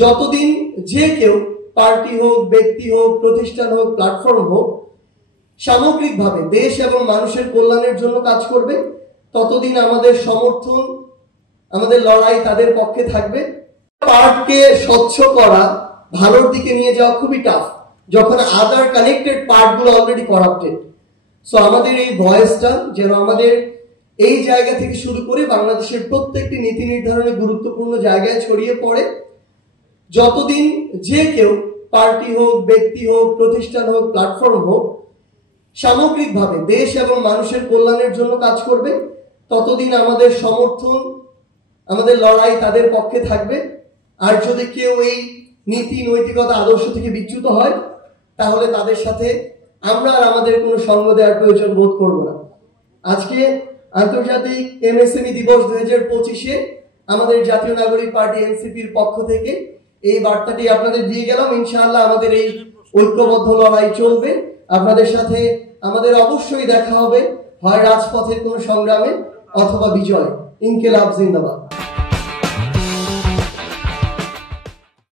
যতদিন যে কেউ পার্টি হোক, ব্যক্তি হোক, প্রতিষ্ঠান হোক, প্ল্যাটফর্ম হোক, সামগ্রিকভাবে দেশ এবং মানুষের কল্যাণের জন্য কাজ করবে, ততদিন আমাদের সমর্থন, আমাদের লড়াই তাদের পক্ষে থাকবে। পার্টকে স্বচ্ছ করা, ভালোর দিকে নিয়ে যাওয়া খুবই টাফ যখন আদার কানেক্টেড পার্টগুলো অলরেডি করাপ্টেড। সো আমাদের এই ভয়েসটা যেন আমাদের এই জায়গা থেকে শুরু করে বাংলাদেশের প্রত্যেকটি নীতি নির্ধারণে গুরুত্বপূর্ণ জায়গায় ছড়িয়ে পড়ে। যতদিন যে কেউ পার্টি হোক, ব্যক্তি হোক, প্রতিষ্ঠান হোক, প্ল্যাটফর্ম হোক, সামগ্রিকভাবে দেশ এবং মানুষের কল্যাণের জন্য কাজ করবে, ততদিন আমাদের সমর্থন, আমাদের লড়াই তাদের পক্ষে থাকবে। আর যদি কেউ এই নীতি, নৈতিকতা, আদর্শ থেকে বিচ্যুত হয়, তাহলে তাদের সাথে আমরা আর আমাদের কোনো সঙ্গ দেওয়ার প্রয়োজন বোধ করব না। আজকে আন্তর্জাতিক এমএসএমই দিবস 2025-এ আমাদের জাতীয় নাগরিক পার্টি এনসিপির পক্ষ থেকে এই বার্তাটি আপনাদের দিয়ে গেলাম। ইনশাআল্লাহ আমাদের এই ঐক্যবদ্ধ লড়াই চলবে। আপনাদের সাথে আমাদের অবশ্যই দেখা হবে, হয় রাজপথের কোনো সংগ্রামে অথবা বিজয়। ইনকিলাব জিন্দাবাদ।